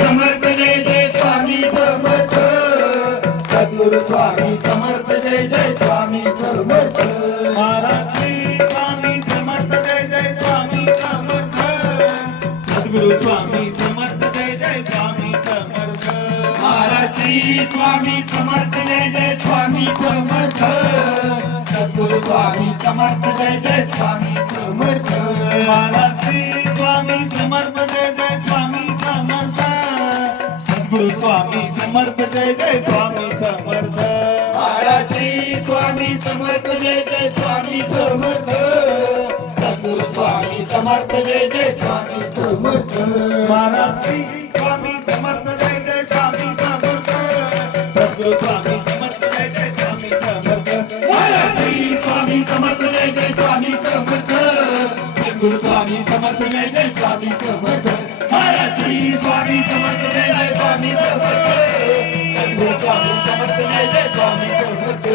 Samarth Jai Jai Swami Samarth Sadguru Swami Samarth Jai Jai Swami Samarth Maharaj Shri Swami Samarth Jai Jai Swami Samarth Sadguru Swami Samarth Jai Jai Swami Samarth Maharaj Shri Swami Samarth Jai Jai Swami Samarth Sadguru Swami Samarth Jai Jai Swami Samarth Maharaj Shri Swami Samarth Jai Jai Swami Samarth Sadguru Swami Samarth Jai Jai Swami Samarth Maharaj Shri Swami Samarth Jai Jai Swami Samarth Sadguru Swami Samarth Jai Jai Swami Samarth Maharaj Shri Swami Samarth Jai Jai Swami Samarth Sadguru Swami Samarth Jai Jai Swami Samarth Maharaj Shri Swami Samarth Jai Jai Swami Samarth Sadguru Swami Samarth Jai Jai Swami Samarth Maharaj Shri Swami Samarth Jai Jai Swami Samarth Sadguru Swami Samarth Jai Jai Swami Samarth